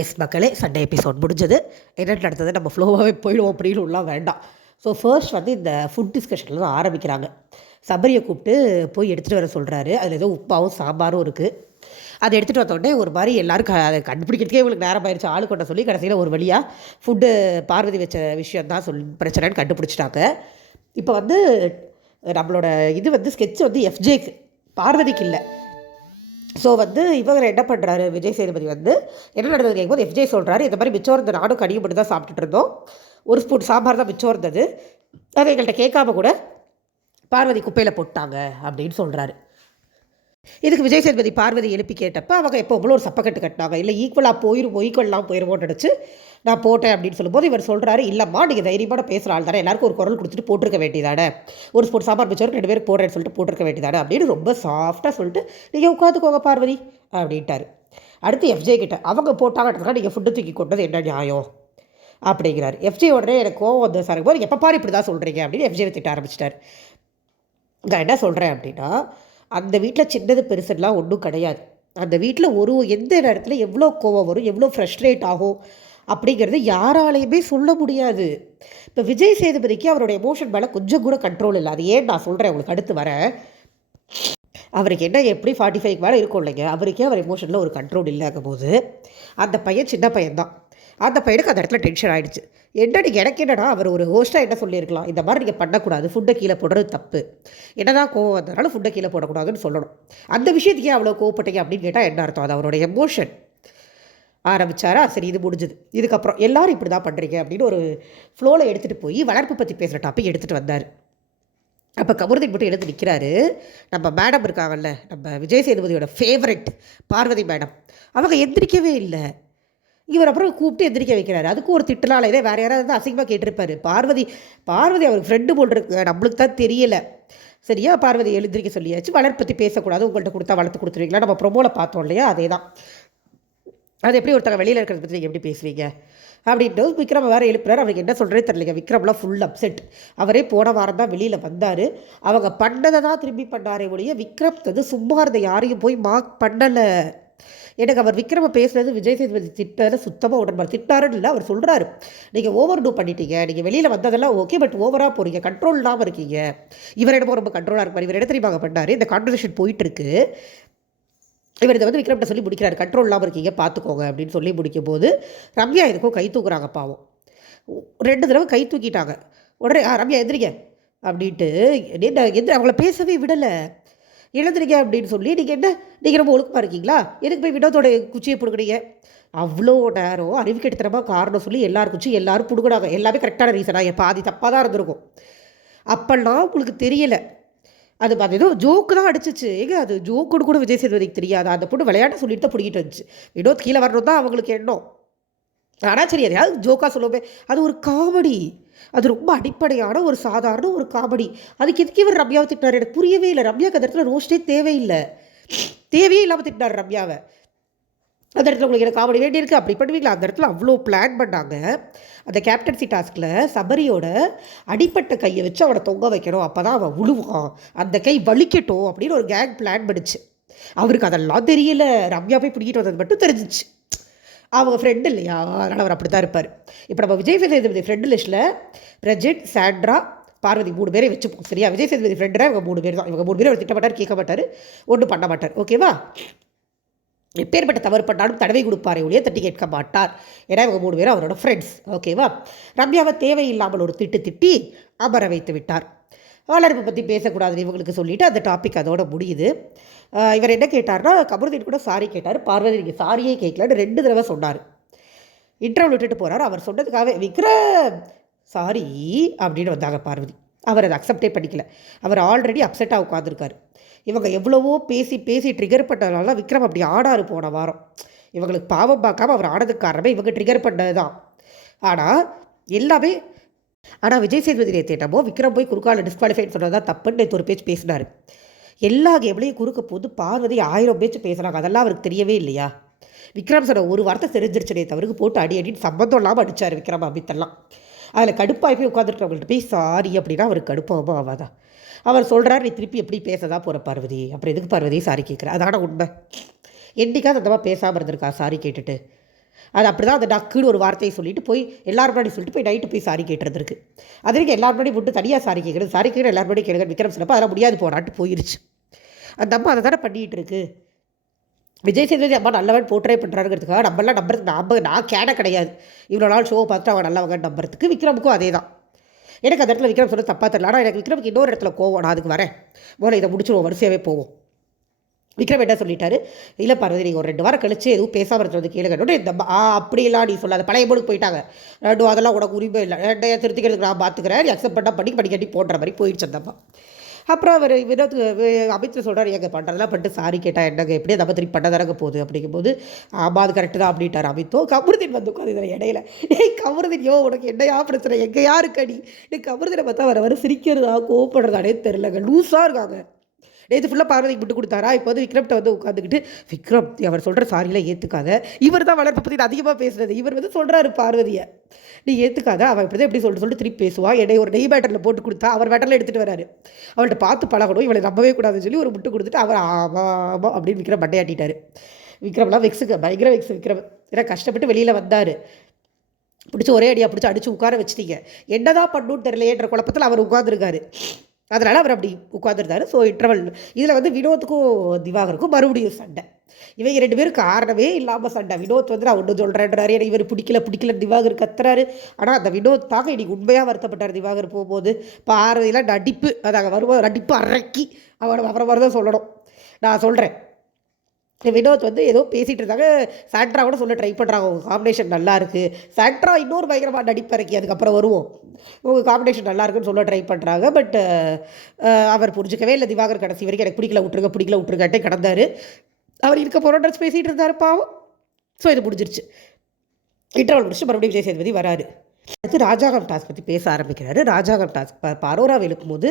S மக்களே, Sunday episode முடிஞ்சது. என்ன நடந்தது நம்ம ஃப்ளோவாகவே போயிடுவோம் அப்படின்னு உள்ளலாம் வேண்டாம். ஸோ ஃபர்ஸ்ட் வந்து இந்த ஃபுட் டிஸ்கஷனில் தான் ஆரம்பிக்கிறாங்க. சபரியை கூப்பிட்டு போய் எடுத்துகிட்டு வர சொல்கிறாரு. அதில் ஏதோ உப்பாவும் சாம்பாரும் இருக்குது. அதை எடுத்துகிட்டு வந்தோடனே ஒரு மாதிரி எல்லோரும் அதை கண்டுபிடிக்கிறதுக்கே இவங்களுக்கு நேரம் ஆயிடுச்சு. ஆளு கொண்ட சொல்லி கடைசியில் ஒரு வழியாக ஃபுட்டு பார்வதி வச்ச விஷயம் தான் பிரச்சனைன்னு கண்டுபிடிச்சிட்டாங்க. இப்போ வந்து நம்மளோட இது வந்து ஸ்கெட்ச் வந்து எஃப்ஜேக்கு, பார்வதிக்கு இல்லை. ஸோ வந்து இவங்க என்ன பண்ணுறாரு, விஜய் சேதுபதி வந்து என்ன நடந்தது கேட்கும்போது எஃப்ஜே சொல்கிறாரு, இந்த மாதிரி மிச்சம் இருந்த நானும் கடியும் மட்டும் தான் சாப்பிட்டுட்டு இருந்தோம், ஒரு ஸ்பூன் சாம்பார் தான் மிச்சம் இருந்தது, அதை எங்கள்கிட்ட கேட்காம கூட பார்வதி குப்பையில் போட்டாங்க அப்படின்னு சொல்கிறாரு. இதுக்கு விஜய் சேதுபதி பார்வதி எழுப்பி கேட்டப்போ அவங்க எப்போ ஒரு சப்பக்கட்டு கட்டினாங்க, இல்லை ஈக்குவலாக ஈக்குவலாக போயிடுவோம்னு நினச்சி நான் போட்டேன் அப்படின்னு சொல்லும்போது இவர் சொல்கிறாரு, இல்லைம்மா நீங்கள் தைரியமான பேசுகிற ஆள் தானே, எல்லாருக்கும் ஒரு குரல் கொடுத்துட்டு போட்டிருக்க வேண்டியதானே, ஒரு ஸ்பூன் சாம்பார் மிச்சவருக்கு 2 பேருக்கு போடுறேன்னு சொல்லிட்டு போட்டிருக்க வேண்டியதானே அப்படின்னு ரொம்ப சாஃப்டாக சொல்லிட்டு நீங்கள் உட்காந்துக்கோங்க பார்வதி அப்படின்ட்டார். அடுத்து எஃப்ஜே கிட்ட அவங்க போட்டாங்கன்றதுக்காக நீங்கள் ஃபுட்டு தூக்கி கொண்டது என்ன நியாயம் அப்படிங்கிறார். எஃப்ஜே உடனே எனக்கு கோவம் வந்து சார் போது எப்போ பாரு இப்படி தான் சொல்கிறீங்க அப்படின்னு எஃப்ஜே திட்ட ஆரம்பிச்சிட்டார். நான் என்ன சொல்கிறேன் அப்படின்னா, அந்த வீட்டில் சின்னது பெருசுலாம் ஒன்றும் கிடையாது. அந்த வீட்டில் எந்த நேரத்தில் எவ்வளோ கோவம் வரும், எவ்வளோ ஃப்ரஸ்ட்ரேட் ஆகும் அப்படிங்கிறது யாராலையுமே சொல்ல முடியாது. இப்போ விஜய் சேதுபதிக்கு அவருடைய எமோஷன் மேலே கொஞ்சம் கூட கண்ட்ரோல் இல்லை. அது ஏன் நான் சொல்கிறேன் உங்களுக்கு அடுத்து வரேன். அவருக்கு என்ன எப்படி 45 மேலே இருக்கும் இல்லைங்க, அவருக்கே அவர் எமோஷனில் ஒரு கண்ட்ரோல் இல்லாத போது அந்த பையன் சின்ன பையன்தான். அந்த பையனுக்கு அந்த இடத்துல டென்ஷன் ஆகிடுச்சு. என்ன நீங்கள் எனக்கு என்னடா அவர் ஒரு ஹோஸ்ட்டாக என்ன சொல்லியிருக்கலாம், இந்த மாதிரி நீங்கள் பண்ணக்கூடாது, ஃபுட்டை கீழே போடுறது தப்பு, என்னதான் கோவம் வந்ததுனால ஃபுட்டை கீழே போடக்கூடாதுன்னு சொல்லணும். அந்த விஷயத்துக்கே அவ்வளோ கோவப்பட்டீங்க அப்படின்னு கேட்டால் என்ன அர்த்தம், அது அவரோட எமோஷன் ஆரம்பித்தாரா. சரி, இது முடிஞ்சுது. இதுக்கப்புறம் எல்லோரும் இப்படி தான் பண்ணுறீங்க அப்படின்னு ஒரு ஃப்ளோவில் எடுத்துகிட்டு போய் வளர்ப்பு பற்றி பேசுகிற டாபிக் எடுத்துகிட்டு வந்தார். அப்போ கமருதீன் மட்டும் எடுத்து நிற்கிறாரு. நம்ம மேடம் இருக்காங்கல்ல, நம்ம விஜய் சேதுபதியோட ஃபேவரெட் பார்வதி மேடம், அவங்க எந்திரிக்கவே இல்லை. இவர் அப்புறம் கூப்பிட்டு எந்திரிக்க வைக்கிறாரு. அதுக்கும் ஒரு திட்டலால் இதே வேறு யாராவது அசிங்கமாக கேட்டிருப்பாரு. பார்வதி அவருக்கு ஃப்ரெண்டு போட்டிருக்கு, நம்மளுக்கு தான் தெரியலை. சரியா, பார்வதி எழுந்திரிக்க சொல்லியாச்சு. வளர்ப்பு பற்றி பேசக்கூடாது, உங்கள்கிட்ட கொடுத்தா வளர்த்து கொடுத்துருவீங்களா, நம்ம ப்ரொமோவில் பார்த்தோம் இல்லையா, அதே தான். அது எப்படி ஒருத்தங்க வெளியில் இருக்கிறத பற்றி நீங்கள் எப்படி பேசுவீங்க அப்படின்ட்டு விக்ரம் வேறு எழுப்புறாரு. அவருக்கு என்ன சொல்கிறே தெரியலைங்க. விக்ரம்லாம் ஃபுல் அப்செட். அவரே போன வாரம் தான் வெளியில் வந்தார். அவங்க பண்ணதை தான் திரும்பி பண்ணாரே ஒழிய விக்ரம் வந்து சும்மா இருந்த யாரையும் போய் மார்க் பண்ணலை. எனக்கு அவர் விக்ரம பேசுகிறது விஜய் சேதுபதி திட்டத்தில் சுத்தமாக உடன்பாடு. திட்டாருன்னு இல்லை, அவர் சொல்கிறாரு, நீங்கள் ஓவர் டூ பண்ணிட்டீங்க, நீங்கள் வெளியில் வந்ததெல்லாம் ஓகே, பட் ஓவராக போகிறீங்க, கண்ட்ரோல் இல்லாமல் இருக்கீங்க. இவர் இடமோ ரொம்ப கண்ட்ரோலாக இருப்பார். இவர் இடத்துல பண்ணார். இந்த கான்வர்சேஷன் போயிட்டுருக்கு. இவர் இதை வந்து விக்ரம்கிட்ட சொல்லி முடிக்கிறார், கண்ட்ரோல் இல்லாமல் இருக்கீங்க பார்த்துக்கோங்க அப்படின்னு சொல்லி முடிக்கும் போது ரம்யா இதுக்கும் கை தூக்குறாங்க. பாவம் 2 தடவை கை தூக்கிட்டாங்க. உடனே ரம்யா எந்திரிங்க அப்படின்ட்டு அவங்கள பேசவே விடலை. எழுந்துருங்க அப்படின்னு சொல்லி நீங்கள் ரொம்ப ஒழுக்கமாக இருக்கீங்களா, எதுக்கு போய் வினோத்தோட குச்சியை பிடுங்குறீங்க. அவ்வளோ நேரம் அறிவுக்கெடுத்தனமாக காரணம் சொல்லி எல்லோரும் பிடுங்குறாங்க. எல்லாமே கரெக்டான ரீசனாக பாதி தப்பாக தான் இருந்திருக்கும். அப்பெல்லாம் உங்களுக்கு தெரியலை. அது ஏதோ ஜோக்கு தான் அடிச்சிச்சு. அது ஜோக்குன்னு கூட விஜய் சேதுபதிக்கு தெரியாது. அந்த பொண்ணு விளையாட்டு சொல்லிட்டு தான் பிடிக்கிட்டு வந்துச்சு. வினோத் கீழே வரணும் தான் அவங்களுக்கு எண்ணம். ஆனால் சரி, அதையாவது ஜோக்காக சொல்லுவோமே, அது ஒரு காமெடி. அது ரொம்ப அடிப்படையான ஒரு சாதாரண ஒரு காமெடி. அதுக்கு எதுக்கு இவர் ரம்யாவை திட்டினார் எனக்கு புரியவே இல்லை. ரம்யாவுக்கு அந்த இடத்துல ரோஸ்டே தேவையே இல்லாமல் திட்டினார் ரம்யாவை. அந்த இடத்துல உங்களுக்கு எனக்கு காமெடி வேண்டியிருக்கு அப்படி பண்ணுவீங்களா. அந்த இடத்துல அவ்வளோ பிளான் பண்ணாங்க. அந்த கேப்டன்சி டாஸ்கில் சபரியோட அடிப்பட்ட கையை வச்சு அவனை தொங்க வைக்கணும், அப்போ தான் அவன் விழுவான், அந்த கை வலிக்கட்டும் அப்படின்னு ஒரு கேங் பிளான் பண்ணிச்சு. அவருக்கு அதெல்லாம் தெரியல. ரம்யா போய் பிடிக்கிட்டு வந்தது மட்டும் தெரிஞ்சிச்சு. அவங்க ஃப்ரெண்டு இல்லையா, அதனால் அவர் அப்படி தான் இருப்பார். இப்போ நம்ம விஜய் சேதுபதி ஃப்ரெண்டு லிஸ்ட்டில் பிரஜித், சாண்ட்ரா, பார்வதி 3 பேரை வச்சுப்போம். சரியா, விஜய் சேதுபதி ஃப்ரெண்டுனா இவங்க 3 பேர் தான். இவங்க 3 பேர் அவர் திட்ட மாட்டார், கேட்க மாட்டார், ஒன்றும் பண்ண மாட்டார். ஓகேவா. எப்பேற்பட்ட தவறு பண்ணாலும் தடவை கொடுப்பாரே ஒழிய தட்டி கேட்க மாட்டார். ஏன்னா இவங்க 3 பேரும் அவரோட ஃப்ரெண்ட்ஸ். ஓகேவா. ரம்யாவை தேவையில்லாமல் ஒரு திட்டி அமர வைத்து விட்டார். வளர்ப்பு பற்றி பேசக்கூடாதுன்னு இவங்களுக்கு சொல்லிவிட்டு அந்த டாபிக் அதோட முடியுது. இவர் என்ன கேட்டார்னா, கமருதீன் கூட சாரி கேட்டார். பார்வதி நீங்கள் சாரியே கேட்கலன்னு 2 தடவை சொன்னார். இன்டர்வியூ விட்டுட்டு போகிறார். அவர் சொன்னதுக்காகவே விக்ரம் சாரி அப்படின்னு வந்தாங்க பார்வதி. அவர் அதை அக்செப்டே பண்ணிக்கல. அவர் ஆல்ரெடி அப்செட்டாக உட்காந்துருக்கார். இவங்க எவ்வளவோ பேசி ட்ரிகர் பண்ணதுனால விக்ரம் அப்படி ஆடாரு போன வாரம். இவங்களுக்கு பாவம் பார்க்காம அவர் ஆனதுக்கு காரணமே இவங்க ட்ரிகர் பண்ணது தான். ஆனால் விஜய் சேதுபதி நேற்று விக்ரம் போய் குறுக்கால டிஸ்குவாலிஃபைன்னு சொன்னது தான் தப்புன்னு நேற்று ஒரு பேச்சு பேசினார். எல்லா கேம்லையும் குறுக்க போது பார்வதி 1000 பேச்சு பேசுகிறாங்க. அதெல்லாம் அவருக்கு தெரியவே இல்லையா. விக்ரம் சொன்ன ஒரு வார்த்தை தெரிஞ்சிருச்சு. நேற்று அவருக்கு போட்டு அடின்னு சம்பந்தம் இல்லாமல் அடித்தார் விக்ரம் அமித்தெல்லாம். அதில் கடுப்பாகி போய் உட்காந்துருக்கவங்கள்ட்ட போய் சாரி அப்படின்னா அவருக்கு கடுப்பாகவும் ஆகாதான். அவர் சொல்கிறார், நீ திருப்பி எப்படி பேசதான் போகிற பார்வதி, அப்புறம் எதுக்கு பார்வதி சாரி கேட்குற. அதான உண்மை. என்றைக்காவது அந்த மாதிரி பேசாமல் இருந்திருக்கா சாரி கேட்டுட்டு. அது அப்படி தான் அந்த டக்குன்னு ஒரு வார்த்தையை சொல்லிட்டு போய் எல்லாரும் முன்னாடி சொல்லிட்டு போய் நைட்டு போய் சாரி கேட்டுருந்துருக்கு. அது வரைக்கும் எல்லாரும் முன்னாடி விட்டு தனியாக சாரி கேட்குறது, சாரி கேட்குற எல்லாரும் முன்னாடி கேட்குறது விக்ரம் சிறப்பு அதெல்லாம் முடியாது போனாட்டு போயிருச்சு. அந்த அம்மா அதை தானே பண்ணிகிட்டு இருக்கு. விஜய் சேதுபதி அம்மா நல்லவன் போர்ட்ரே பண்ணுறாருங்கிறதுக்காக நம்மளாம் நம்புறதுக்கு நான் கேட கிடையாது. இவ்வளோ நாள் ஷோவை பார்த்துட்டு அவன் நல்லவங்க நம்புறதுக்கு. விக்ரமுக்கும் அதே தான். எனக்கு அந்த இடத்துல விக்ரம் சொல்ல தப்பாக தெரியல. ஆனால் எனக்கு விக்ரமுக்கு இன்னொரு இடத்துல கோவம். நான் அதுக்கு வரேன். முதல்ல இதை முடிச்சுருவோம், வரிசையாகவே போவோம். விக்ரம் என்ன சொல்லிட்டாரு, இல்லை பார்வதி நீங்கள் ஒரு 2 வாரம் கழிச்சு எதுவும் பேசாமல் இருக்கிறது கேளுங்க. இந்த அப்படிலாம் நீ சொல்லாத, பழைய போர்டுக்கு போயிட்டாங்க. அதெல்லாம் உனக்கு உரிமை இல்லை, திருத்திக்கிறதுக்கு நான் பார்த்துக்கிறேன், நீ அக்செப்ட் பண்ணால் படிக்கட்டி போடுற மாதிரி போயிடுச்சு அந்த அம்மா. அப்புறம் அவர் வினோத் அமித் சொல்கிறார், எங்கள் பண்ணுறதெல்லாம் பண்ணிட்டு சாரி கேட்டால் என்னங்க எப்படி அந்த திருப்பி பண்ண தானங்க போகுது அப்படிங்கும்போது, ஆமாம் அது கரெக்டு தான் அப்படின்ட்டார் அமித்தோ. கமருதீன் வந்து உட்காந்து இதில் இடையில, கமருதீன் உனக்கு என்னையா பிரச்சனை, எங்கே யாருக்கடி கமருதீனை பார்த்தா வர சிரிக்கிறதா கோவப்படுறதானே தெரிலங்க, லூஸாக இருக்காங்க. நேற்று ஃபுல்லாக பார்வதிக்கு விட்டு கொடுத்தாரா, இப்போ வந்து விக்ரம்கிட்ட வந்து உட்காந்துக்கிட்டு, விக்ரம் அவர் சொல்கிற சாரியெலாம் ஏற்றுக்காத. இவர் தான் வளர்ப்பு பற்றி அதிகமாக பேசுகிறது. இவர் வந்து சொல்கிறாரு பார்வதியை, நீ ஏற்றுக்காத, அவன் இப்படி தான் எப்படி சொல்லிட்டு திருப்பி பேசுவான். என்னை ஒரு நெய் பேட்டரில் போட்டு கொடுத்தா அவர் பேட்டரில் எடுத்துகிட்டு வராரு. அவள்கிட்ட பார்த்து பழகணும், இவளை நம்பவே கூடாதுன்னு சொல்லி ஒரு முட்டு கொடுத்துட்டு அவர் ஆமாம் அப்படின்னு விக்ரம் மண்டையாட்டிட்டார். விக்ரம்லாம் வெக்ஸுக்கு பயங்கர வெக்ஸ் விக்ரம். ஏன்னா கஷ்டப்பட்டு வெளியில் வந்தார், பிடிச்சி ஒரே அடியாக பிடிச்சி அடித்து உட்கார வச்சுட்டீங்க. என்னதான் பண்ணணும்னு தெரியலையேன்ற குழப்பத்தில் அவர் உட்காந்துருக்காரு. அதனால் அவர் அப்படி உட்காந்துருந்தார். ஸோ இன்டர்வல் இதில் வந்து வினோத்துக்கும் திவாகருக்கும் மறுபடியும் சண்டை. இவங்க 2 பேரும் காரணமே இல்லாமல் சண்டை. வினோத் வந்து நான் ஒன்று சொல்கிறேன்றாரு, எனக்கு இவர் பிடிக்கல திவாகர் கத்துறாரு. ஆனால் அந்த வினோத் தாங்க இன்றைக்கி உண்மையாக வருத்தப்பட்டார். திவாகர் போகும்போது பார்வையில் நடிப்பு, அதாக வருவோம் நடிப்பு அரைக்கி அவரை மாதிரி தான் சொல்லணும். நான் சொல்கிறேன், வினோத் வந்து ஏதோ பேசிகிட்டு இருந்தாங்க. சாண்ட்ரா கூட சொல்ல ட்ரை பண்ணுறாங்க, உங்கள் காம்பினேஷன் நல்லா இருக்குது. சாண்ட்ரா இன்னொரு பயங்கரமாக நடிப்பறக்கி, அதுக்கப்புறம் வருவோம், உங்கள் காம்பினேஷன் நல்லா இருக்குன்னு சொல்ல ட்ரை பண்ணுறாங்க. பட் அவர் புரிஞ்சிக்கவே இல்லை. திவாகர் கடைசி வரைக்கும் எனக்கு பிடிக்கல விட்டுருக்காட்டே கிடந்தார். அவர் இருக்க போகிற ட்ரெஸ் பேசிகிட்டு இருந்தார் பாவம். ஸோ இது முடிஞ்சிருச்சு. இன்டர்வல் முடிச்சு மறுபடியும் விஜய் சேதுபதி வராரு. அடுத்து ராஜாங்கம் டாஸ்க் பற்றி பேச ஆரம்பிக்கிறாரு. ராஜாங்கம் டாஸ்க் அரோராவை இழுக்கும்போது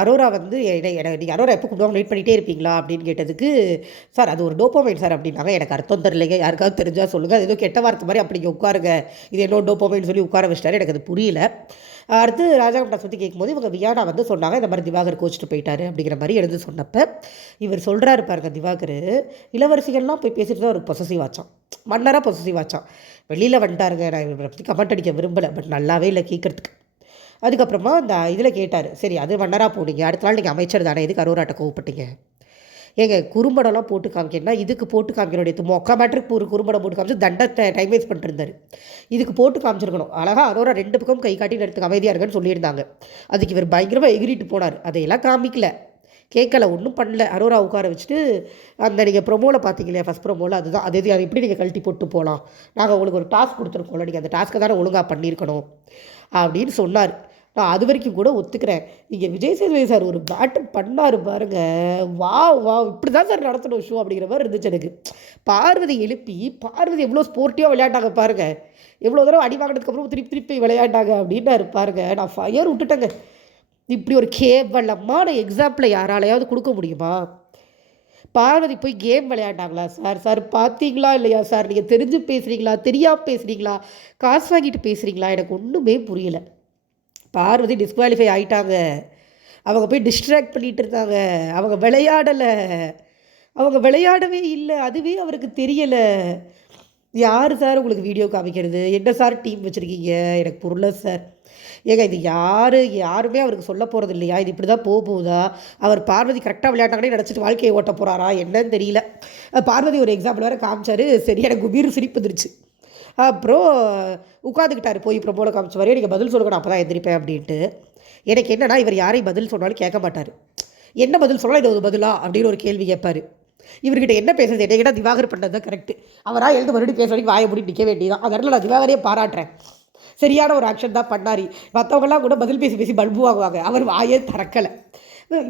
அரோரா வந்து நீங்கள் அரோரா எப்போ கூப்பிடுவாங்க வெயிட் பண்ணிகிட்டே இருப்பீங்களா அப்படின்னு கேட்டதுக்கு, சார் அது ஒரு டோப்போமைன் சார் அப்படின்னாங்க. எனக்கு அர்த்தம் தெரியலைங்க, யாருக்காவது தெரிஞ்சால் சொல்லுங்கள். அது ஏதோ கெட்ட வார்த்தை மாதிரி அப்படி உட்காருங்க, இது என்ன டோப்போமைன்னு சொல்லி உட்கார வச்சிட்டாரு. எனக்கு அது புரியல. அடுத்து ராஜாங்கம் டாஸ்க் பற்றி கேட்கும்போது இவங்க வியானா வந்து சொன்னாங்க, இந்த மாதிரி திவாகர் கோச்சிட்டு போயிட்டாரு அப்படிங்கிற மாதிரி எழுந்து சொன்னப்போ இவர் சொல்கிறாரு பாருங்க, திவாகர் இளவரசிகள்லாம் போய் பேசிட்டு தான் அவருக்கு பொசசிவ் ஆச்சான், மன்னராக பொசசிவ் ஆச்சான். வெளியில் வந்துட்டாருங்க, நான் இவரை பற்றி கமெண்ட் அடிக்க விரும்பலை, பட் நல்லாவே இல்லை கேட்குறதுக்கு. அதுக்கப்புறமா இந்த இதில் கேட்டார், சரி அது மன்னராக போனீங்க, அடுத்த நாள் நீங்கள் அமைச்சர் தானே, இதுக்கு அரோராட்ட கோவப்பட்டீங்க. ஏங்க குறும்படம்லாம் போட்டு காமிக்கணும்னா இதுக்கு போட்டு காமிக்கணும். மொக்க மேட்ருக்கு ஒரு குறும்படம் போட்டு காமிச்சு தண்டத்தை டைம் வேஸ்ட் பண்ணிருந்தார். இதுக்கு போட்டு காமிச்சிருக்கணும். அழகாக அரோரா 2 பக்கம் கை காட்டி எடுத்துக்கு அமைதியாக இருக்குன்னு சொல்லியிருந்தாங்க. அதுக்கு இவர் பயங்கரமாக எகிரிட்டு போனார். அதையெல்லாம் காமிக்கல, கேட்கல, ஒன்றும் பண்ணல. அரோரா உட்கார வச்சுட்டு அந்த நீங்கள் ப்ரொமோவில் பார்த்தீங்களே, ஃபஸ்ட் ப்ரொமோவில் அதுதான் அது எப்படி நீங்கள் கழட்டி போட்டு போகலாம், நாங்கள் உங்களுக்கு ஒரு டாஸ்க் கொடுத்துருக்கோம்ல, நீங்கள் அந்த டாஸ்க்கை தானே ஒழுங்காக பண்ணியிருக்கணும் அப்படின்னு சொன்னார். நான் அது வரைக்கும் கூட ஒத்துக்கிறேன். இங்கே விஜய் சேதுபதி சார் ஒரு பேட்டர் பண்ணார் பாருங்கள், வா இப்படி தான் சார் நடத்தணும் ஷோ அப்படிங்கிற மாதிரி இருந்துச்சு எனக்கு. பார்வதி எழுப்பி பார்வதி எவ்வளோ ஸ்போர்ட்டிவாக விளையாண்டாங்க பாருங்கள், எவ்வளோ தடவை அடி வாங்கினதுக்கப்புறம் திருப்பி விளையாண்டாங்க அப்படின்னாரு பாருங்கள். நான் ஃபயர் விட்டுட்டேங்க. இப்படி ஒரு கேவலமான எக்ஸாம்பிளை யாராலையாவது கொடுக்க முடியுமா? பார்வதி போய் கேம் விளையாண்டாங்களா சார் பார்த்தீங்களா இல்லையா சார், நீங்கள் தெரிஞ்சு பேசுகிறீங்களா, தெரியாமல் பேசுகிறீங்களா, காசு வாங்கிட்டு பேசுகிறீங்களா, எனக்கு ஒன்றுமே புரியலை. பார்வதி டிஸ்குவாலிஃபை ஆகிட்டாங்க. அவங்க போய் டிஸ்ட்ராக்ட் பண்ணிகிட்டு இருந்தாங்க. அவங்க விளையாடவே இல்லை. அதுவே அவருக்கு தெரியலை. யார் சார் உங்களுக்கு வீடியோ காமிக்கிறது, என்ன சார் டீம் வச்சுருக்கீங்க, எனக்கு புரியல சார். ஏங்க இது யாருமே அவருக்கு சொல்ல போகிறது இல்லையா, இது இப்படி தான் போகுதா, அவர் பார்வதி கரெக்டாக விளையாட்டாங்கன்னே நினச்சிட்டு வாழ்க்கையை ஓட்ட போகிறாரா என்னன்னு தெரியல. பார்வதி ஒரு எக்ஸாம்பிள் வேறு காமிச்சார். சரி எனக்கு குபீர் சிரிப்பு வந்துருச்சு. அப்புறம் உட்காந்துக்கிட்டார், போய் ப்ரொமோவில் காமிச்ச வரையும் நீங்கள் பதில் சொல்லணும், அப்போ தான் எந்திரிப்பேன் அப்படின்ட்டு. எனக்கு என்னன்னா, இவர் யாரையும் பதில் சொன்னாலும் கேட்க மாட்டார். என்ன பதில் சொல்லலாம், இது ஒரு பதிலா அப்படின்னு ஒரு கேள்வி கேட்பார். இவர்கிட்ட என்ன பேசுறது, என்ன கேட்டால் திவாகர் பண்ணது தான் கரெக்டு. அவராக எழுந்து மறுபடியும் பேச வரைக்கும் வாயை மூடி நிற்க வேண்டியதான். அந்த இடத்துல நான் திவாகரையே பாராட்டுறேன். சரியான ஒரு ஆக்ஷன் தான் பண்ணார். மற்றவங்களாம் கூட பதில் பேசி பல்பு வாங்குவாங்க, அவர் வாயே திறக்கலை.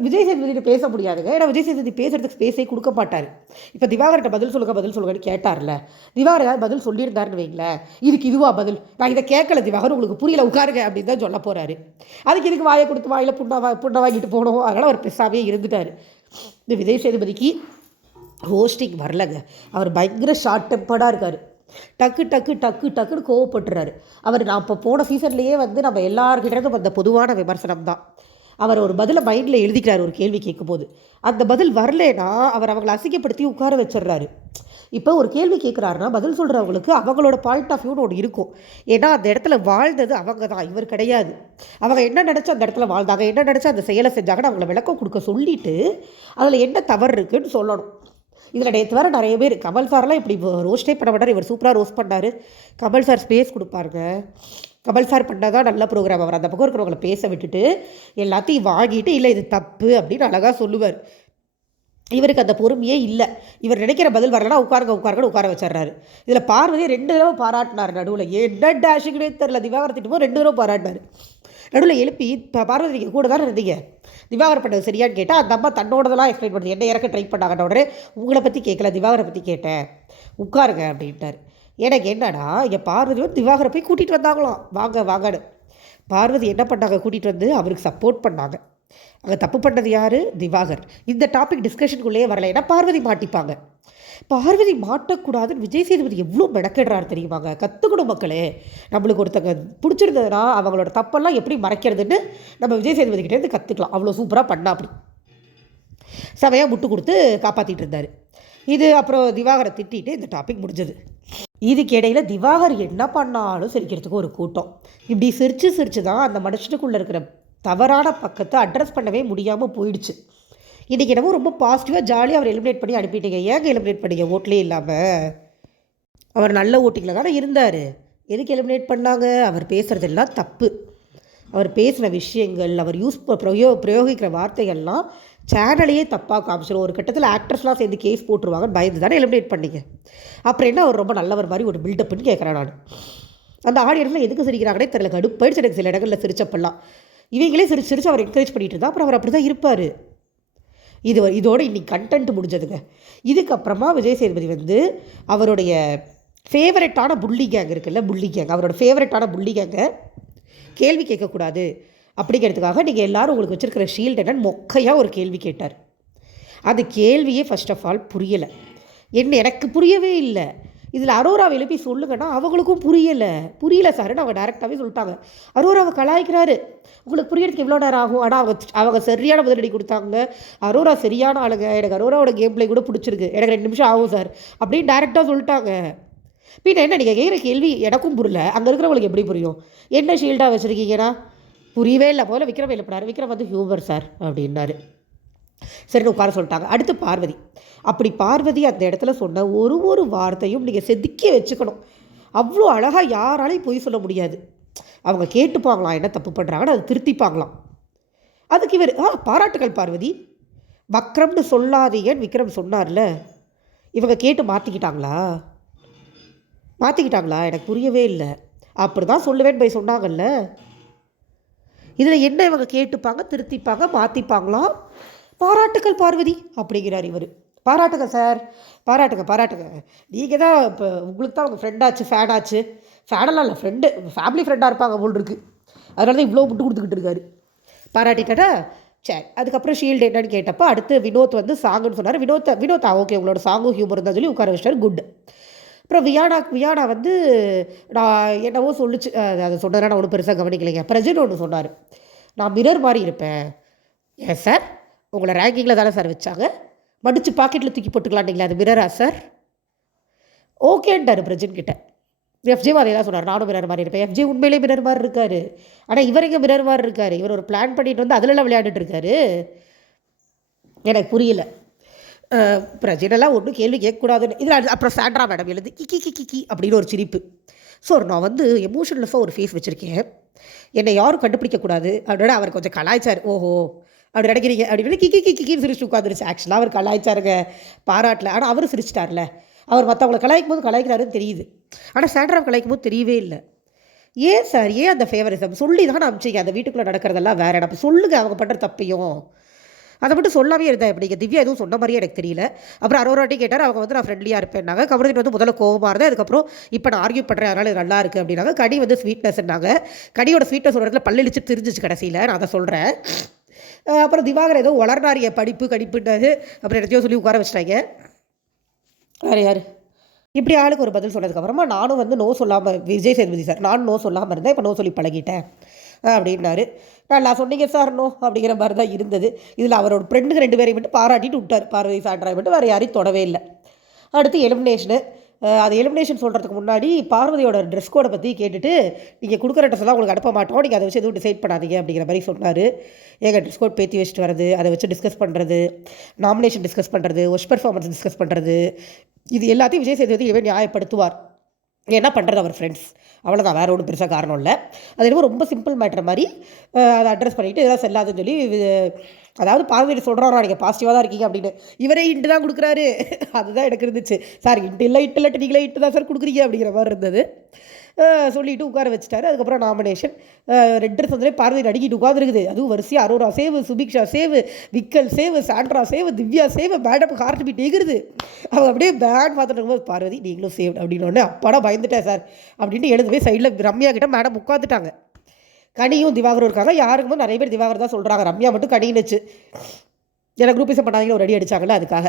விஜய் சேதுபதிட்டு பேச முடியாதுங்க, ஏன்னா விஜய் சேதுபதி பேசுறதுக்கு ஸ்பேஸே கொடுக்க மாட்டார். இப்போ திவாகர்கிட்ட பதில் சொல்லுங்கன்னு கேட்டார்ல, திவாகர் ஏதாவது பதில் சொல்லியிருந்தாருன்னு வைங்களேன், இதுக்கு இதுவா பதில், நான் இதை கேட்கல திவாகர், உங்களுக்கு புரியல உட்காருங்க அப்படின்னு தான் சொல்ல போகிறாரு. அதுக்கு இதுக்கு வாயை கொடுத்து வாயில் புண்ணை வாங்கிட்டு போகணும். அதனால் அவர் பெருசாகவே இருந்துட்டார். இந்த விஜய் சேதுபதிக்கு ஹோஸ்டிங் வரலங்க. அவர் பயங்கர ஷார்ட் டெம்பர்டாக இருக்கார். டக்குன்னு கோவப்பட்டுறாரு அவர். நான் இப்போ போன சீசன்லேயே வந்து நம்ம எல்லாருக்கிட்டேருந்து வந்த பொதுவான விமர்சனம் தான், அவர் ஒரு பதிலை மைண்டில் எழுதிக்கிறார் ஒரு கேள்வி கேட்கும்போது. அந்த பதில் வரலேன்னா அவர் அவங்களை அசிங்கப்படுத்தி உட்கார வச்சிடுறாரு. இப்போ ஒரு கேள்வி கேட்குறாருன்னா பதில் சொல்கிறவங்களுக்கு அவங்களோட பாயிண்ட் ஆஃப் வியூன்னு ஒன்று இருக்கும். ஏன்னா அந்த இடத்துல வாழ்ந்தது அவங்க தான், இவர் கிடையாது. அவங்க என்ன நினச்சா அந்த இடத்துல வாழ்ந்தாங்க, என்ன நினச்சா அந்த செயலை செஞ்சாங்கன்னு அவங்கள விளக்கம் கொடுக்க சொல்லிவிட்டு அதில் என்ன தவறு இருக்குதுன்னு சொல்லணும். இதில் நேற்று வர நிறைய பேர் கமல் சார்லாம் இப்படி ரோஸ்டே பண்ண மாட்டார், இவர் சூப்பராக ரோஸ்ட் பண்ணார். கமல் சார் ஸ்பேஸ் கொடுப்பாருங்க. கமல் சார் பண்ணால் தான் நல்ல ப்ரோக்ராம். அவர் அந்த பக்கம் இருக்கிறவங்களை பேச விட்டுட்டு எல்லாத்தையும் வாங்கிட்டு இல்லை இது தப்பு அப்படின்னு அழகாக சொல்லுவார். இவருக்கு அந்த பொறுமையே இல்லை. இவர் நினைக்கிற பதில் வரலன்னா உட்காருங்கன்னு உட்கார வச்சிட்றாரு. இதில் பார்வதியை 2 தடவை பாராட்டினார். நடுவில் என்ன டேஷுக்குனே தெரில, திவாகரத்திட்டு 2 தடவை பாராட்டினார். நடுவில் எழுப்பி பார்வதி நீங்கள் கூட தானே இருந்தீங்க, திவாகர் பண்ணது சரியான்னு கேட்டால் அந்த அம்மா தன்னோடதெல்லாம் எக்ஸ்பிளைன் பண்ணுது. என்ன இறக்க ட்ரை பண்ணாங்கன்ற உடனே உங்களை பற்றி கேட்கல, திவாகரை பற்றி கேட்டேன், உட்காருங்க அப்படின்ட்டார். எனக்கு என்னன்னா இங்கே பார்வதி வந்து திவாகரை போய் கூட்டிகிட்டு வந்தாங்களாம், வாங்கன்னு. பார்வதி என்ன பண்ணாங்க, கூட்டிகிட்டு வந்து அவருக்கு சப்போர்ட் பண்ணாங்க. அங்கே தப்பு பண்ணது யார், திவாகர். இந்த டாபிக் டிஸ்கஷனுக்குள்ளேயே வரல, ஏன்னா பார்வதி மாட்டிப்பாங்க. பார்வதி மாட்டக்கூடாதுன்னு விஜய் சேதுபதி எவ்வளோ மெனக்கெடுறாரு தெரியுமாங்க. கற்றுக்கணும் மக்களே. நம்மளுக்கு ஒருத்தங்க பிடிச்சிருந்ததுன்னா அவங்களோட தப்பெல்லாம் எப்படி மறைக்கிறதுன்னு நம்ம விஜய் சேதுபதி கிட்டேருந்து கற்றுக்கலாம். அவ்வளோ சூப்பராக பண்ணா. அப்படி செமையாக முட்டு கொடுத்து காப்பாற்றிட்டு இருந்தார். இது அப்புறம் திவாகரை திட்டிட்டு இந்த டாபிக் முடிஞ்சது. இதுக்கு இடையில் திவாகர் என்ன பண்ணாலும் சிரிக்கிறதுக்கு ஒரு கூட்டம். இப்படி சிரித்து தான் அந்த மனுஷனுக்குள்ளே இருக்கிற தவறான பக்கத்தை அட்ரஸ் பண்ணவே முடியாமல் போயிடுச்சு. இன்றைக்கி என்னமோ ரொம்ப பாசிட்டிவாக ஜாலியாக அவர் எலிமினேட் பண்ணி அனுப்பிட்டீங்க. ஏங்க எலிமினேட் பண்ணீங்க ஓட்லேயே இல்லாமல்? அவர் நல்ல ஓட்டிங்கில் தானே இருந்தார். எதுக்கு எலிமினேட் பண்ணாங்க? அவர் பேசுகிறதெல்லாம் தப்பு. அவர் பேசின விஷயங்கள், அவர் பிரயோகிக்கிற வார்த்தைகள்லாம் சேனலையே தப்பாக காமிச்சிடும். ஒரு கட்டத்தில் ஆக்ட்ரஸ்லாம் சேர்ந்து கேஸ் போட்டுருவாங்கன்னு பயந்து தானே எலிமினேட் பண்ணீங்க. அப்புறம் என்ன அவர் ரொம்ப நல்லவர் மாதிரி ஒரு பில்டப்னு கேட்குறேன் நான். அந்த ஆடியன்ஸில் எதுக்கு சிரிக்கிறாங்கன்னே தெரியல. கடுப்பாயிடுச்சு எனக்கு சில இடங்களில் சிரிச்சப்பெல்லாம். இவங்களே சிரிச்சு அவர் என்கரேஜ் பண்ணிகிட்டு இருந்தால் அப்புறம் அவர் அப்படி தான் இருப்பார். இதோடு இன்றைக்கி கண்டென்ட் முடிஞ்சதுங்க. இதுக்கப்புறமா விஜய் சேதுபதி வந்து அவருடைய ஃபேவரட்டான புள்ளி கேங் இருக்குல்ல, புள்ளி கேங், அவரோட ஃபேவரட்டான புள்ளி கேங்கை கேள்வி கேட்கக்கூடாது அப்படிங்கிறதுக்காக நீங்கள் எல்லோரும் உங்களுக்கு வச்சுருக்கிற ஷீல்டு என்னன்னு மொக்கையாக ஒரு கேள்வி கேட்டார். அந்த கேள்வியே ஃபர்ஸ்ட் ஆஃப் ஆல் புரியலை. எனக்கு புரியவே இல்லை. இதில் அரோராவை எழுப்பி சொல்லுங்கன்னா அவங்களுக்கும் புரியலை சார்ன்னு அவங்க டேரெக்டாகவே சொல்லிட்டாங்க. அரோராவை கலாய்க்கிறாரு. உங்களுக்கு புரியறதுக்கு எவ்வளோ நேரம் ஆகும்? ஆனால் அவங்க சரியான பதிலடி கொடுத்தாங்க. அரோரா சரியான ஆளுங்க, எனக்கு அரோராவோட கேம் பிளே கூட பிடிச்சிருக்கு, எனக்கு 2 நிமிஷம் ஆகும் சார் அப்படின்னு டேரெக்டாக சொல்லிட்டாங்க. பின்ன என்ன நீங்கள் கேட்குற கேள்வி எனக்கும் புரியல, அங்கே இருக்கிறவங்களுக்கு எப்படி புரியும்? என்ன ஷீல்டாக வச்சுருக்கீங்கன்னா புரியவே இல்லை. போல விக்ரம் எழுப்பினார். விக்ரம் வந்து ஹியூமர் சார் அப்படின்னாரு. சரின்னு உட்கார சொல்லிட்டாங்க. அடுத்து பார்வதி. அப்படி பார்வதி அந்த இடத்துல சொன்ன ஒரு வார்த்தையும் நீங்கள் செதுக்கி வச்சுக்கணும். அவ்வளோ அழகாக யாராலையும் பொய் சொல்ல முடியாது. அவங்க கேட்டுப்பாங்களாம் என்ன தப்பு பண்ணுறாங்கன்னு, அதை திருத்திப்பாங்களாம். அதுக்கு இவர் பாராட்டுகள் பார்வதி, வக்ரம்னு சொல்லாதீங்கன்னு விக்ரம் சொன்னார்ல, இவங்க கேட்டு மாற்றிக்கிட்டாங்களா? எனக்கு புரியவே இல்லை. அப்படி தான் சொல்லுவேன்னு போய் சொன்னாங்கல்ல. இதில் என்ன இவங்க கேட்டுப்பாங்க, திருத்திப்பாங்க, மாற்றிப்பாங்களாம். பாராட்டுக்கள் பார்வதி அப்படிங்கிறார் இவர். பாராட்டுங்க சார், பாராட்டுங்க. நீங்கள் தான் இப்போ உங்களுக்கு தான் அவங்க ஃப்ரெண்டாச்சு, ஃபேனெல்லாம் இல்லை, ஃபேமிலி ஃப்ரெண்டாக இருப்பாங்க போல் இருக்குது. அதனால தான் இவ்வளோ விட்டு கொடுத்துக்கிட்டு இருக்காரு. பாராட்டிட்டா சரி. அதுக்கப்புறம் ஷீல்டு என்னன்னு கேட்டப்போ அடுத்து வினோத் வந்து சாங்குன்னு சொன்னார். வினோத்தா ஓகே உங்களோட சாங்கும் ஹியூமர் தான் சொல்லி உட்கார வச்சிட்டார். குட். அப்புறம் வியானா வந்து நான் என்னவோ சொல்லிச்சு, அதை சொன்னதுனா நான் ஒன்றும் பெருசாக கவனிக்கலைங்க. பிரஜன் ஒன்று சொன்னார், நான் மிரர் மாதிரி இருப்பேன். ஏன் சார், உங்களை ரேங்கிங்கில் தானே சார் வச்சாங்க, மடித்து பாக்கெட்டில் தூக்கி போட்டுக்கலாண்டிங்களா, அது மிரரா சார்? ஓகேன்ட்டார் பிரஜன் கிட்ட. எஃப்ஜேவும் அதே தான் சொன்னார், நானும் மிரர் மாதிரி இருப்பேன். எஃப்ஜே உண்மையிலே மிரர் மாதிரி இருக்கார். ஆனால் இவர் எங்கே மிரர் மாதிரி இருக்கார்? இவர் ஒரு பிளான் பண்ணிட்டு வந்து அதிலெல்லாம் விளையாண்டுட்டு இருக்காரு. எனக்கு புரியல. பிரஜனெல்லாம் ஒன்றும் கேள்வி கேட்கக்கூடாதுன்னு இதில் அப்புறம் சாண்ட்ரா மேடம் எழுது கிக்கி அப்படின்னு ஒரு சிரிப்பு. ஸோ நான் வந்து எமோஷன்லெஸ்ஸாக ஒரு ஃபேஸ் வச்சுருக்கேன், என்னை யாரும் கண்டுபிடிக்கக்கூடாது அப்படின்னா அவர் கொஞ்சம் கலாய்ச்சார். ஓஹோ அப்படி நினைக்கிறீங்க அப்படின்னு கிக்கின்னு சிரிச்சு உட்காந்துருச்சு. ஆக்சுவலாக அவர் கலாய்ச்சாருங்க, பாராட்டல. ஆனால் அவர் சிரிச்சிட்டார்ல. அவர் மற்றவங்களை கலாய்க்கும் போது கலாய்க்கிறாருன்னு தெரியுது, ஆனால் சாண்ட்ராவை கலாய்க்கும் போது தெரியவே இல்லை. ஏன் சார், ஏன் அந்த ஃபேவரிசம் சொல்லி தான் அனுப்பிச்சிங்க? அந்த வீட்டுக்குள்ளே நடக்கிறதெல்லாம் வேறு இடம் சொல்லுங்கள், அவங்க பண்ணுற தப்பையும் அதை மட்டும் சொல்லாமே இருந்தால் எப்படிங்க? திவ்யா எதுவும் சொன்ன மாதிரியே எனக்கு தெரியல. அப்புறம் அரோராட்டி கேட்டார், அவங்க வந்து நான் ஃப்ரெண்ட்லியாக இருப்பேன்னாங்க. கமருதீன் வந்து முதல்ல கோவமாக இருந்தேன், அதுக்கப்புறம் இப்போ நான் ஆர்கியூ பண்ணுறேன் அதனால் இது நல்லா இருக்குது அப்படின்னாங்க. கனி வந்து ஸ்வீட்னஸ்னாங்க. கனியோட ஸ்வீட்னஸ் ஒரு இடத்துல பல்லளிச்சு தெரிஞ்சிச்சு கடைசியில், நான் அதை சொல்கிறேன். அப்புறம் திவாகர் ஏதோ வளர்னாரிய கடிப்புன்னாரு. அப்புறம் இடத்தையோ சொல்லி உட்கார வச்சிட்டாங்க. வேறு யார் இப்படி ஆளுக்கு ஒரு பதில் சொன்னதுக்கப்புறமா நானும் வந்து நோ சொல்லாமல், விஜய் சேதுபதி சார் நானும் நோ சொல்லாமல் இருந்தேன், இப்போ நோ சொல்லி பழகிட்டேன் அப்படின்னாரு. நான் சொன்னீங்க சார் நோ அப்படிங்கிற மாதிரி தான் இருந்தது. இதில் அவரோட ஃப்ரெண்டுங்க 2 பேரையும் மட்டும் பாராட்டிட்டு விட்டார். பார்வதி சாண்ட்ராய் மட்டும் வேறு யாரையும் தொடவே இல்லை. அடுத்து எலிமினேஷனு. அது எலிமினேஷன் சொல்கிறதுக்கு முன்னாடி பார்வதியோட ட்ரெஸ் கோடை பற்றி கேட்டுட்டு, நீங்கள் கொடுக்குற ட்ரெஸ் எல்லாம் உங்களுக்கு அனுப்ப மாட்டோம், நீங்கள் அதை வச்சு எதுவும் டிசைட் பண்ணாதீங்க அப்படிங்கிற மாதிரி சொன்னார். எங்கள் ட்ரெஸ் கோட் பேத்தி வச்சுட்டு வரது, அதை வச்சு டிஸ்கஸ் பண்ணுறது, நாமினேஷன் டிஸ்கஸ் பண்ணுறது, ஒர்ஸ்ட் பெர்ஃபார்மன்ஸ் டிஸ்கஸ் பண்ணுறது, இது எல்லாத்தையும் விஜய் சேதுபதி இவன் நியாயப்படுத்துவார். என்ன பண்ணுறது அவர் ஃப்ரெண்ட்ஸ், அவ்வளோதான், வேறு ஒன்றும் பெருசாக காரணம் இல்லை. அது என்னமோ ரொம்ப சிம்பிள் மேட்டர் மாதிரி அதை அட்ரஸ் பண்ணிவிட்டு இதெல்லாம் செல்லாதுன்னு சொல்லி, அதாவது பார்வையிட்டு சொல்கிறாரா நீங்கள் பாசிட்டிவாக தான் இருக்கீங்க அப்படின்னு, இவரே இன்ட்டு தான் கொடுக்குறாரு. அதுதான் எனக்கு இருந்துச்சு. சார் இன்ட்டு இல்லை இட்டு இல்லாட்டி நீங்களே இட்டு தான் சார் கொடுக்குறீங்க அப்படிங்கிற மாதிரி இருந்தது. சொல்லிவிட்டு உட்கார வச்சுட்டாரு. அதுக்கப்புறம் நாமினேஷன். ரெட் ட்ரெஸ் வந்து பார்வதி நடிக்கிட்டு உட்காந்துருக்குது. அதுவும் வரிசையாக Arora சேவு, Subiksha save, Vikkal save, Sandra save, Divya save, madam heart beat எகுறுது. அவங்க அப்படியே பேட் பார்த்துட்டு இருக்கும்போது பார்வதி நீங்களும் சேவ் அப்படின்னு அப்பாடா பயந்துட்டேன் சார் அப்படின்ட்டு எழுந்து போய் சைடில் ரம்யா கிட்ட மேடம் உட்காந்துட்டாங்க. கனியும் திவாகரும் இருக்காங்க. யாருக்கும் நிறைய பேர் திவாகர் தான் சொல்கிறாங்க. ரம்யா மட்டும் கனின்னுச்சு. எனக்கு குரூப்பிசம் பண்ணாதீங்க ஒரு அடி அடித்தாங்கல்ல அதுக்காக.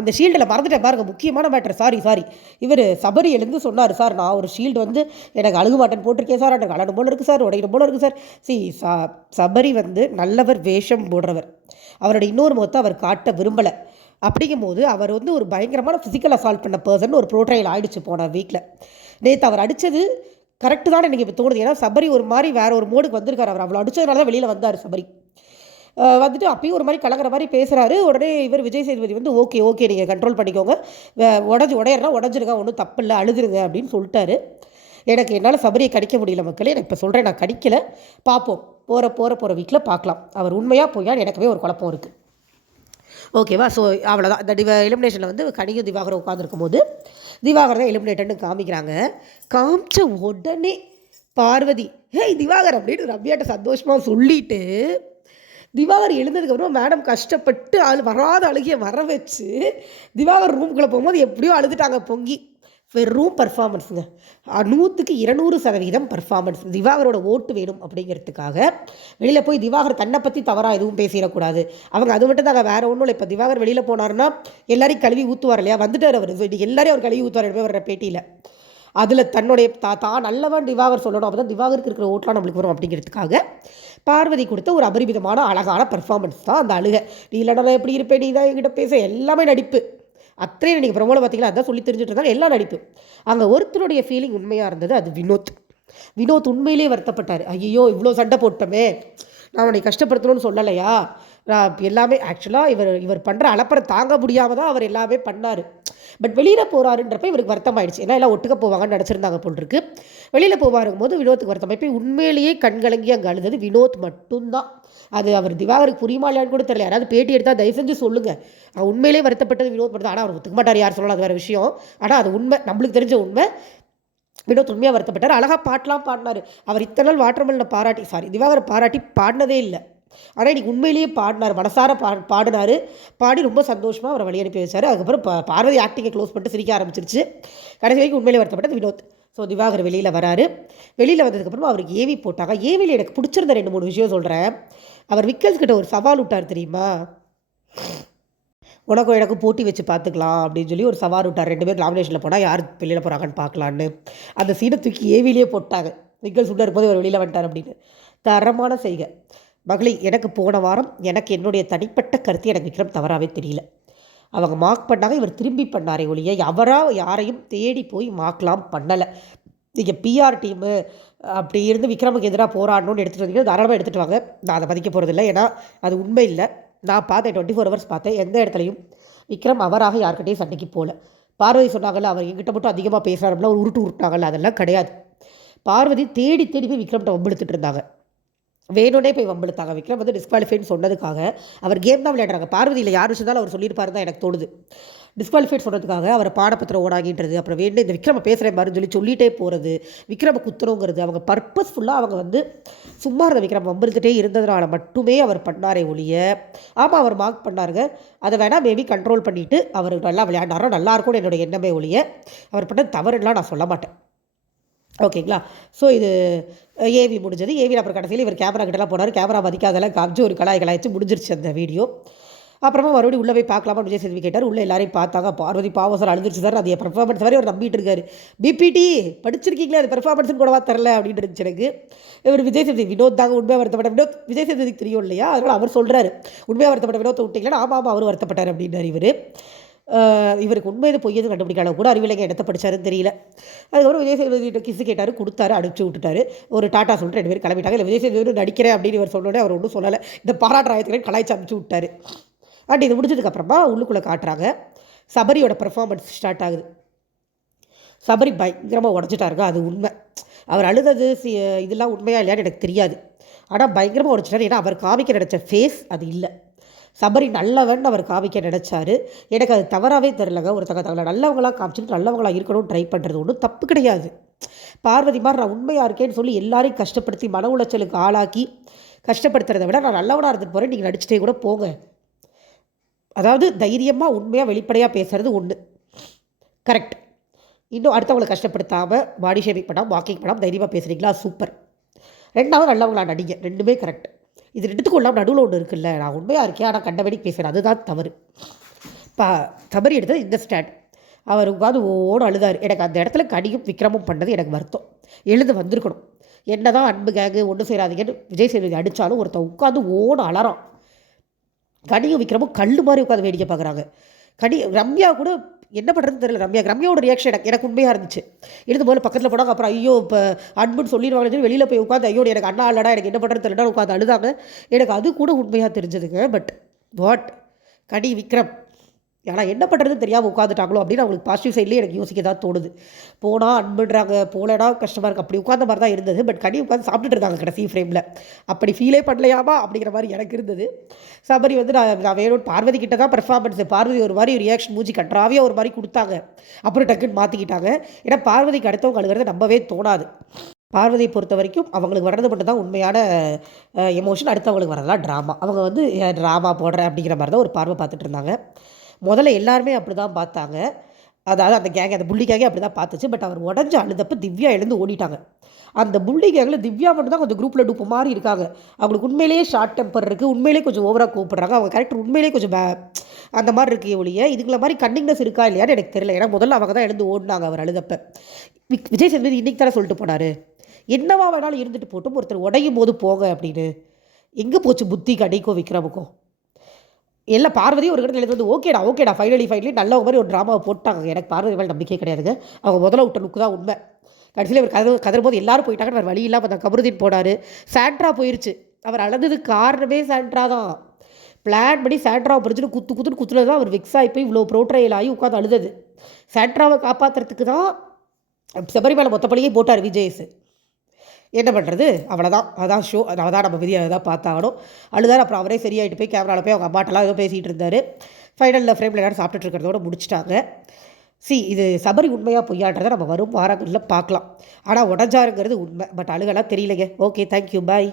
இந்த ஷீல்டில் மறந்துட்டேன் பாருங்கள், முக்கியமான மேட்டர். சாரி இவர் சபரி எழுந்து சொன்னார், சார் நான் ஒரு ஷீல்டு வந்து எனக்கு அழுகு மாட்டேன்னு போட்டிருக்கேன் சார், எனக்கு அழகு போல இருக்குது சார், உடையிற போல இருக்குது சார். சபரி வந்து நல்லவர், வேஷம் போடுறவர். அவரோட இன்னொரு முகத்தை அவர் காட்ட விரும்பலை. அப்படிங்கும்போது அவர் வந்து ஒரு பயங்கரமான ஃபிசிக்கல் அசால்ட் பண்ண பர்சன் ஒரு ப்ரோட்ரைல் ஆகிடுச்சு போன வீக்கில். நேற்று அவர் அடித்தது கரெக்டு தான் எனக்கு இப்போ தோணுது. ஏன்னா சபரி ஒரு மாதிரி வேறு ஒரு மோடுக்கு வந்திருக்கார். அவர் அவ்வளோ அடித்ததுனால தான் வெளியில் வந்தார் சபரி. வந்துட்டு அப்பயும் ஒரு மாதிரி கலங்கிற மாதிரி பேசுகிறாரு. உடனே இவர் விஜய் சேதுபதி வந்து ஓகே நீங்கள் கண்ட்ரோல் பண்ணிக்கோங்க, உடையறனா உடஞ்சிருங்க, ஒன்றும் தப்பு இல்லை, அழுதுருங்க அப்படின்னு சொல்லிட்டாரு. எனக்கு என்னால் சபரியை கடிக்க முடியல மக்களே. நான் இப்போ சொல்கிறேன், நான் கடிக்கலை, பார்ப்போம், போகிற வீக்கில் பார்க்கலாம். அவர் உண்மையாக போயான்னு எனக்குமே ஒரு குழப்பம் இருக்குது. ஓகேவா? ஸோ அவ்வளோதான். இந்த எலிமினேஷனில் வந்து கனியும் திவாகரும் உட்காந்துருக்கும் போது திவாகர் தான் எலிமினேட்டர்னு காமிக்கிறாங்க. காமிச்ச உடனே பார்வதி திவாகர் அப்படின்னு ரம்யாட்ட சந்தோஷமாக சொல்லிவிட்டு திவாகர் எழுந்ததுக்கப்புறம் மேடம் கஷ்டப்பட்டு வராத அழுகிய வர வச்சு திவாகர் ரூமுக்குள்ளே போகும்போது எப்படியோ அழுதுட்டாங்க பொங்கி. வெறும் பர்ஃபார்மன்ஸுங்க, 100% பர்ஃபார்மன்ஸ். திவாகரோட ஓட்டு வேணும் அப்படிங்கிறதுக்காக வெளியில் போய் திவாகர் தன்னை பற்றி தவறாக எதுவும் பேசிடக்கூடாது. அவங்க அது மட்டும் தாங்க, வேறு ஒன்றும் இல்லை. இப்போ திவாகர் வெளியில் போனார்னா எல்லாரையும் கழுவி ஊற்றுவார் இல்லையா, வந்துட்டார் அவர். இன்றைக்கி எல்லாரையும் அவர் கழுவி ஊற்றுவார் வர்ற பேட்டியில். அதில் தன்னுடைய தான் நல்லவன் திவாகர் சொல்லணும், அப்போ தான் திவாகருக்கு இருக்கிற ஓட்டெலாம் நம்மளுக்கு வரும் அப்படிங்கிறதுக்காக பார்வதி கொடுத்த ஒரு அபரிமிதமான அழகான பர்ஃபார்மன்ஸ் தான் அந்த அழுகை. நீ இல்லைனா எப்படி இருப்பேன், நீ தான் என்கிட்ட பேச, எல்லாமே நடிப்பு. அத்தனையும் நீங்கள் ப்ரமோவில் பார்த்தீங்கன்னா அதான் சொல்லி தெரிஞ்சுட்டு இருந்தாலும் எல்லாம் நடிப்பு. அங்கே ஒருத்தருடைய ஃபீலிங் உண்மையாக இருந்தது, அது வினோத் உண்மையிலே வருத்தப்பட்டார். ஐயோ இவ்வளோ சண்டை போட்டோமே, நான் அவனை கஷ்டப்படுத்தணும்னு சொல்லலையா, நான் எல்லாமே ஆக்சுவலாக இவர் பண்ணுற அலப்பறை தாங்க முடியாமல் தான் அவர் எல்லாமே பண்ணார். பட் வெளியில் போகிறாருன்றப்ப இவருக்கு வருத்தம் ஆயிடுச்சு. ஏன்னா எல்லாம் ஒட்டுக்க போவாங்கன்னு நினச்சிருந்தாங்க போல் இருக்கு. வெளியில் போவாருங்கும் போது வினோத்துக்கு வருத்தம். இப்போ உண்மையிலேயே கண்கலங்கி அங்கே அழுதது வினோத் மட்டும்தான். அது அவர் திவாகருக்கு புரியுமாலையான்னு கூட தெரியல. யாராவது பேட்டி எடுத்தால் தயவு செஞ்சு சொல்லுங்கள். உண்மையிலேயே வருத்தப்பட்டது வினோத் மட்டும் தான். ஆனால் அவர் ஒத்துக்க மாட்டார், யார் சொல்லலாம், அது வேறு விஷயம். ஆனால் அது உண்மை, நம்மளுக்கு தெரிஞ்ச உண்மை. வினோத் உண்மையாக வருத்தப்பட்டார். அழகாக பாட்டெலாம் பாடினார். அவர் இத்தனை நாள் வாட்டர்மெலனை திவாகரை பாராட்டி பாடினதே இல்லை. ஆனால் இன்றைக்கி உண்மையிலேயே பாடினார், மனசார பாடினார். பாடி ரொம்ப சந்தோஷமாக அவரை வழி அனுப்பி வச்சார். அதுக்கப்புறம் பார்வதி ஆக்டிங்கை க்ளோஸ் பண்ணிட்டு சிரிக்க ஆரம்பிச்சிருச்சு. கடைசி வரைக்கும் உண்மையிலே வருத்தப்பட்டது வினோத். ஸோ திவாகர் வெளியில் வராரு. வெளியில் வந்ததுக்கப்புறமா அவருக்கு ஏவி போட்டாங்க. ஏவியில் எனக்கு பிடிச்சிருந்த 2-3 விஷயம் சொல்கிறேன். அவர் விக்கல்ஸ் கிட்ட ஒரு சவால் விட்டார் தெரியுமா, உனக்கும் எனக்கும் போட்டி வச்சு பார்த்துக்கலாம் அப்படின்னு சொல்லி ஒரு சவால் விட்டார். 2 பேர் நாமினேஷனில் போனால் யார் வெளியில் போகிறாங்கன்னு பார்க்கலான்னு. அந்த சீனை தூக்கி ஏவிலேயே போட்டாங்க. விக்கல்ஸ் விட்டு இருக்கும்போது அவர் வெளியில் வந்துட்டார் அப்படின்னு. தரமான செய்கை மகளே. எனக்கு போன வாரம் எனக்கு என்னுடைய தனிப்பட்ட கருத்து எனக்கு விக்ரம் தவறாகவே தெரியல. அவங்க மார்க் பண்ணாங்க, இவர் திரும்பி பண்ணாரே ஒழிய அவராக யாரையும் தேடி போய் மார்க்லாம் பண்ணலை. நீங்கள் பிஆர் டீமு அப்படி இருந்து விக்ரமுக்கு எதிராக போராடணும்னு எடுத்துகிட்டு வந்தீங்கன்னா தாராளமாக எடுத்துகிட்டு வாங்க. நான் அதை மதிக்க போகிறதில்ல, ஏன்னா அது உண்மை இல்லை. நான் பார்த்தேன், 24 ஹவர்ஸ் பார்த்தேன். எந்த இடத்துலையும் விக்ரம் அவராக யார்கிட்டையும் சண்டைக்கு போகல. பார்வதி சொன்னாங்கல்ல அவர் எங்கிட்ட மட்டும் அதிகமாக பேசுகிறாருல, ஒரு உருட்டாங்கல்ல, அதெல்லாம் கிடையாது. பார்வதி தேடி போய் விக்ரம்கிட்ட வம்பெடுத்துட்டு இருந்தாங்க. வேணும்னே போய் வம்பெடுத்தாங்க. விக்ரம் வந்து டிஸ்குவாலிஃபைன்னு சொன்னதுக்காக அவர் கேம் தான் விளையாடுறாங்க. பார்வதியில் யார் விஷயத்தாலும் அவர் சொல்லியிருப்பாரு தான் எனக்கு தோணுது. டிஸ்குவாலிஃபைட் சொன்னதுக்காக அவர் பாடப்பத்திரம் ஓடாகின்றது, அப்புறம் வேணும் இந்த விக்ரம பேசுகிறேன் பாருன்னு சொல்லிகிட்டே போகிறது, விக்ரம குத்துறோங்கிறது. அவங்க பர்பஸ்ஃபுல்லாக அவங்க வந்து சும்மா இருந்த விக்ரம் வம்பெடுத்துகிட்டே இருந்ததுனால மட்டுமே அவர் பண்ணாரே ஒழிய, ஆமாம் அவர் மார்க் பண்ணாருங்க, அதை வேணால் மேபி கண்ட்ரோல் பண்ணிவிட்டு அவர் நல்லா விளையாண்டாரோ நல்லாயிருக்கும்னு என்னோடய எண்ணமே ஒழிய அவர் பண்ண தவறுலாம் நான் சொல்ல மாட்டேன். ஓகேங்களா? ஸோ இது ஏவி முடிஞ்சது. ஏவி அப்புறம் கடைசியில் இவர் கேமரா கிட்டலாம் போனார். கேமரா மதிக்காதெல்லாம் காமிச்சு ஒரு கலாய்ச்சி முடிஞ்சிருச்சு அந்த வீடியோ. அப்புறமா மறுபடியும் உள்ளே போய் பார்க்கலாமா விஜய் சேதுபதி கேட்டார். உள்ளே எல்லாரையும் பார்த்தாங்க. பார்வதி பாவம் சார் அழுதுருச்சு சார். அது பெர்ஃபார்மன்ஸ் வரை அவர் நம்பிட்டு இருக்காரு. பிபிடி படிச்சிருக்கீங்களே, அது பெர்ஃபார்மன்ஸ்னு கூடவா தரல அப்படின்னு இருந்துச்சு எனக்கு. இவர் விஜய் சேதுபதி வினோத் தாங்க உண்மையாக வருத்தப்பட்ட வினோத் விஜய் சேதுபதிக்கு தெரியும் இல்லையா, அதனால் அவர் சொல்கிறாரு உண்மையாக வருத்தப்பட்ட வினோத்தை விட்டீங்களா. ஆமாம் அவர் வருத்தப்பட்டார் அப்படின்னாரு இவர். இவருக்கு உண்மையை பொய்யது கண்டுபிடிக்காத கூட அறிவிலைங்க இடத்த படித்தாருன்னு தெரியல. அதுக்கப்புறம் விஜய் சேதுபதிட்ட கிஸ் கேட்டார், கொடுத்தாரு, அனுப்பிச்சு விட்டுட்டாரு. ஒரு டாட்டா சொல்லிட்டு 2 பேர் கிளம்பிட்டாங்க. இல்லை விஜய் சேதுபதி நடிக்கிறேன் அப்படின்னு இவர் சொன்னோடனே அவர் ஒன்றும் சொல்லலை. இந்த பாராட்டுறாயத்துக்கு கலாய்ச்சி அனுப்பிச்சு விட்டார். அண்ட் இது முடிஞ்சதுக்கப்புறமா உள்ளுக்குள்ளே காட்டுறாங்க. சபரியோட பெர்ஃபார்மன்ஸ் ஸ்டார்ட் ஆகுது. சபரி பயங்கரமாக உடச்சிட்டாருங்க, அது உண்மை. அவர் அழுதது இதெல்லாம் உண்மையாக இல்லையான்னு எனக்கு தெரியாது. ஆனால் பயங்கரமாக உடச்சிட்டாரு. ஏன்னா அவர் காமிக்க நினச்ச ஃபேஸ் அது இல்லை. சபரி நல்லவன் அவர் காமிக்க நினச்சாரு. எனக்கு அது தவறாகவே தெரிலங்க. தங்களை நல்லவங்களாக காமிச்சிட்டு நல்லவங்களாக இருக்கணும்னு ட்ரை பண்ணுறது ஒன்றும் தப்பு கிடையாது. பார்வதி மாதிரி நான் உண்மையாக இருக்கேன்னு சொல்லி எல்லாரையும் கஷ்டப்படுத்தி மன உளைச்சலுக்கு ஆளாக்கி கஷ்டப்படுத்துறதை விட நான் நல்லவனாக இருந்துட்டு போகிறேன், நீங்கள் நடிச்சிட்டே கூட போங்க. அதாவது தைரியமாக உண்மையாக வெளிப்படையாக பேசுகிறது ஒன்று கரெக்ட். இன்னும் அடுத்தவங்களை கஷ்டப்படுத்தாமல் பாடி ஷேமிங் பண்ணாமல் வாக்கிங் பண்ணாமல் தைரியமாக பேசுகிறீங்களா, சூப்பர். ரெண்டாவது நல்லவங்களா நடிங்க, ரெண்டுமே கரெக்ட். இது ரெண்டுத்துக்கும் இல்லாமல் நடுவில் ஒன்று இருக்குல்ல, நான் உண்மையாக இருக்கேன் ஆனால் கண்டபடி பேசுகிறேன், அதுதான் தவறு. சபரி எடுத்தது இந்த ஸ்டாண்ட். அவர் உட்காந்து ஓடு அழுதார். எனக்கு அந்த இடத்துல கனியும் விக்ரமும் பண்ணது எனக்கு வருத்தம். எழுந்து வந்திருக்கணும். என்ன தான் அன்பு கேங்கு ஒன்று சேராதீங்கன்னு விஜய் சேதுபதி அடித்தாலும் ஒருத்தன் உட்காந்து ஓடு அலறான். கனியும் விக்ரமும் கல் மாதிரி உட்காந்து வேடிக்கை பார்க்குறாங்க. ரம்யா கூட என்ன பண்ணுறதுன்னு தெரியல. ரம்யாவோட ரியாக்ஷன் எனக்கு உண்மையாக இருந்துச்சு. எடுத்து போல பக்கத்தில் போனாங்க. அப்புறம் ஐயோ இப்போ அன்புன்னு சொல்லிடுவாங்கன்னு சொல்லி வெளியில் போய் உட்காந்து ஐயோ எனக்கு அண்ணா இல்லடா எனக்கு என்ன பண்ணுறதுன்னு தெரியல உட்காந்து அழுதாங்க. எனக்கு அது கூட உண்மையாக தெரிஞ்சதுங்க. பட் வாட் கனி விக்ரம் ஆனால் என்ன பண்ணுறதுன்னு தெரியாமல் உட்காந்துட்டாங்களோ அப்படின்னு அவங்களுக்கு பாசிட்டிவ் சைட்லேயே எனக்கு யோசிக்க தான் தோணுது. போனால் அன்புன்றாங்க, போலடா கஷ்டமாக இருக்குது, அப்படி உட்காந்த மாதிரி தான் இருந்தது. பட் கனி உட்காந்து சாப்பிட்டுட்டு இருந்தாங்க கடைசி ஃப்ரேமில். அப்படி ஃபீலே பண்ணலையாமா அப்படிங்கிற மாதிரி எனக்கு இருந்தது. சபரி வந்து நான் வேணும் பார்வதி கிட்ட தான் பெர்ஃபார்மன்ஸு. பார்வதி ஒரு மாதிரி ரியாக்ஷன் மூஞ்சி கட்டுறாவே ஒரு மாதிரி கொடுத்தாங்க. அப்புறம் டக்குன்னு மாற்றிக்கிட்டாங்க. ஏன்னா பார்வதிக்கு அடுத்தவங்க அழுகிறத நம்பவே தோணாது. பார்வதியை பொறுத்த வரைக்கும் அவங்களுக்கு வர்றது மட்டும் தான் உண்மையான எமோஷன், அடுத்தவங்களுக்கு வரதெல்லாம் ட்ராமா. அவங்க வந்து ட்ராமா போடுறேன் அப்படிங்கிற மாதிரி தான் ஒரு பார்வை பார்த்துட்டு இருந்தாங்க. முதல்ல எல்லாருமே அப்படி தான் பார்த்தாங்க. அதாவது அந்த கேங், அந்த புள்ளி கேங்கே அப்படி தான் பார்த்துச்சு. பட் அவர் உடஞ்சி அழுதப்போ திவ்யா எழுந்து ஓடிட்டாங்க. அந்த புள்ளி கேங்கில் திவ்யா மட்டும் தான் கொஞ்சம் குரூப்பில் டூப்பு மாதிரி இருக்காங்க. அவங்களுக்கு உண்மையிலேயே ஷார்ட் டெம்பர் இருக்குது, உண்மையிலேயே கொஞ்சம் ஓவராக கூப்பிட்றாங்க. அவங்க கேரக்டர் உண்மையிலேயே கொஞ்சம் அந்த மாதிரி இருக்குது ஒழிய இதுங்கள மாதிரி கன்னிங்னஸ் இருக்கா இல்லையான்னு எனக்கு தெரியல. ஏன்னா முதல்ல அவங்க தான் எழுந்து ஓடினாங்க அவர் அழுதப்ப. விஜய் சேதுபதி இன்றைக்கி தானே சொல்லிட்டு போனார், என்னவா வேணாலும் இருந்துட்டு போட்டும் ஒருத்தர் உடையும் போது போங்க அப்படின்னு. எங்கே போச்சு புத்தி கடைக்கோ விக்ரமுக்கும்? எல்லாம் பார்வதி ஒரு இடத்துல எழுந்து வந்து ஓகேடா ஃபைனலி நல்ல மாதிரி ஒரு ட்ராமாவை போட்டாங்க. எனக்கு பார்வதி மேலே நம்பிக்கையே கிடையாதுங்க. அவங்க முதல்ல விட்ட லுக்கு தான் உண்மை. கடைசியில் அவர் கதறும் போது எல்லாரும் போயிட்டாங்கன்னு வேறு வழி இல்லாமல் அந்த கமருதீன் போனார். சாண்ட்ரா போயிடுச்சு. அவர் அழுந்ததுக்கு காரணமே சாண்ட்ரா தான். பிளான் பண்ணி சாண்ட்ராவை பிடிச்சிட்டு குத்துன்னு குத்துனது தான் அவர் வெக்ஸ் ஆகி போய் இவ்வளோ ப்ரோட்ரையல் ஆகி உட்காந்து அழுதது. சாண்ட்ராவை காப்பாற்றுறதுக்கு தான் சபரி மேலே மொத்த பழியே போட்டார் விஜய்ஸ். என்ன பண்ணுறது, அவ்வளோதான். அதான் ஷோ, அதான் நம்ம விதியை தான் பார்த்தாகணும். அழுதார். அப்புறம் அவரே சரியாயிட்டு போய் கேமராவில் போய் அவங்க அம்மாட்டெல்லாம் ஏதோ பேசிகிட்டு இருந்தார். ஃபைனலில் ஃப்ரேமில் எல்லாரும் சாப்பிட்டுட்டு இருக்கிறதோட முடிச்சிட்டாங்க. இது சபரி உண்மையாக பொய்யான்றதை நம்ம வரும் வாரங்களில் பார்க்கலாம். ஆனால் உடஞ்சாருங்கிறது உண்மை. பட் அழுகலாம் தெரியலைங்க. ஓகே, தேங்க்யூ, பாய்.